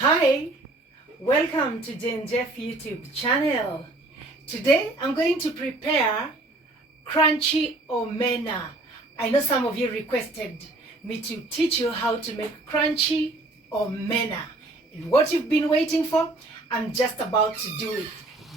Hi, welcome to Jane Jeff YouTube channel. Today I'm going to prepare crunchy omena. I know some of you requested me to teach you how to make crunchy omena. And what you've been waiting for, I'm just about to do it.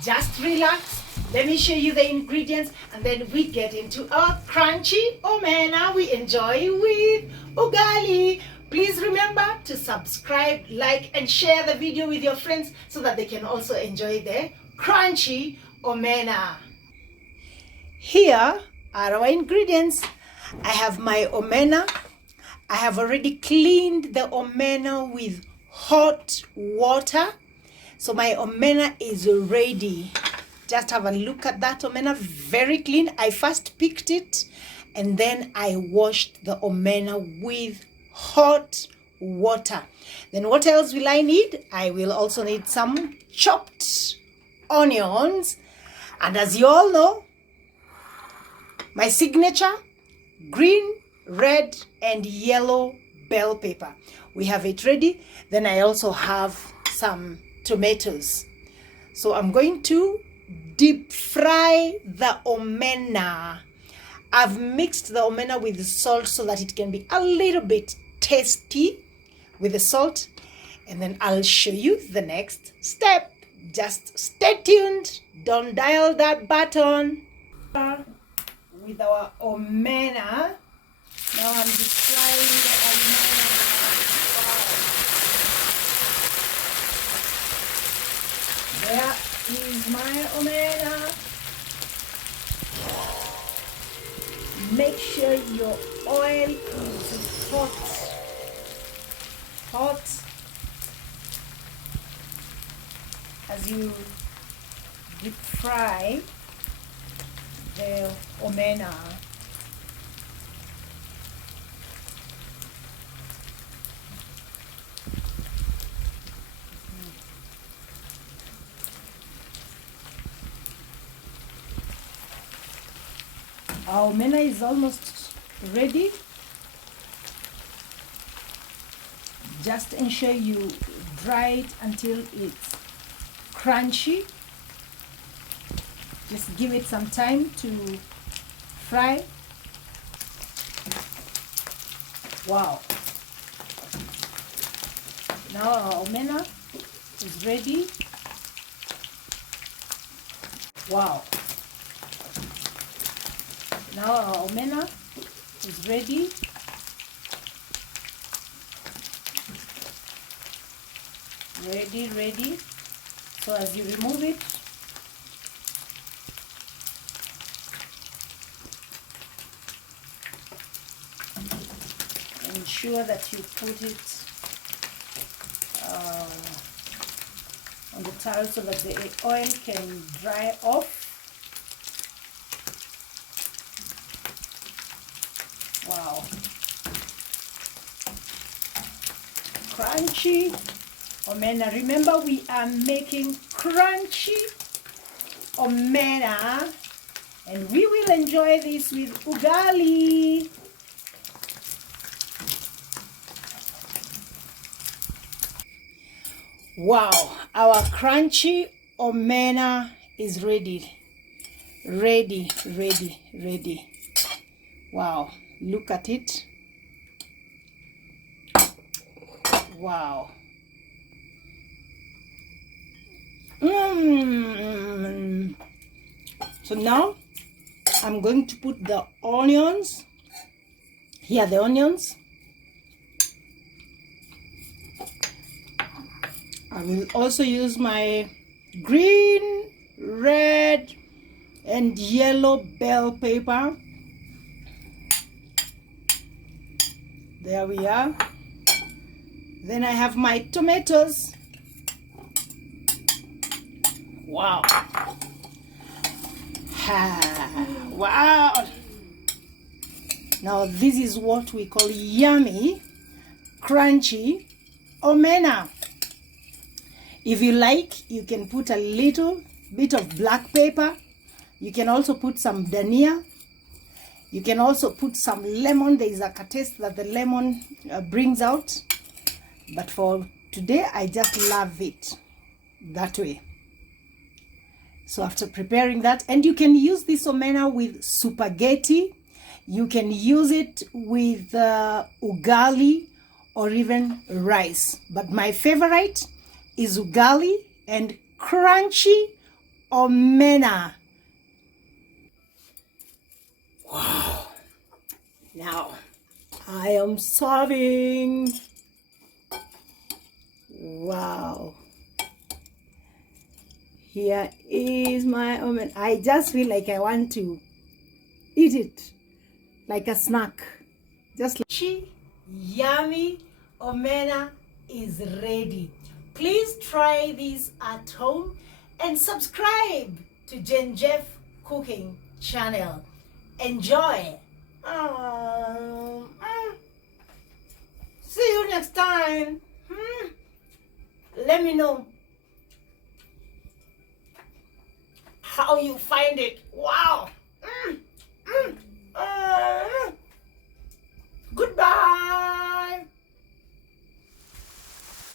Just relax. Let me show you the ingredients and then we get into our crunchy omena we enjoy with ugali. Please remember to subscribe, like, and share the video with your friends so that they can also enjoy the crunchy omena. Here are our ingredients. I have my omena. I have already cleaned the omena with hot water. So my omena is ready. Just have a look at that omena, very clean. I first picked it and then I washed the omena with hot water. Then what else will I need? I will also need some chopped onions. And as you all know, my signature, green, red, and yellow bell pepper. We have it ready. Then I also have some tomatoes. So I'm going to deep fry the omena. I've mixed the omena with salt so that it can be a little bit tasty with the salt. And then I'll show you the next step. Just stay tuned. Don't dial that button. With our omena. Now I'm deep frying the omena. There is my omena. Make sure your oil is hot as you deep fry the omena. Our omena is almost ready. Just ensure you dry it until it's crunchy. Just give it some time to fry. Wow. Now our omena is ready. Wow. Now our omena is ready. Ready. So as you remove it, ensure that you put it on the towel so that the oil can dry off. Wow. Crunchy omena. Remember, we are making crunchy omena and we will enjoy this with ugali. Wow, our crunchy omena is ready. Ready. Wow. Look at it. Wow. So now I'm going to put the onions. Here are the onions. I will also use my green, red, and yellow bell pepper. There we are. Then I have my tomatoes. Wow. Wow. Now this is what we call yummy, crunchy omena. If you like, you can put a little bit of black pepper. You can also put some dhania. You can also put some lemon. There is a taste that the lemon brings out. But for today I just love it that way. So after preparing that, and you can use this omena with spaghetti, you can use it with ugali or even rice. But my favorite is ugali and crunchy omena. Wow. Now I am serving. Wow. Here is my omena. I just feel like I want to eat it like a snack. Just like yummy omena is ready. Please try this at home and subscribe to Jen Jeff Cooking channel. Enjoy. See you next time. Let me know how you find it. Wow.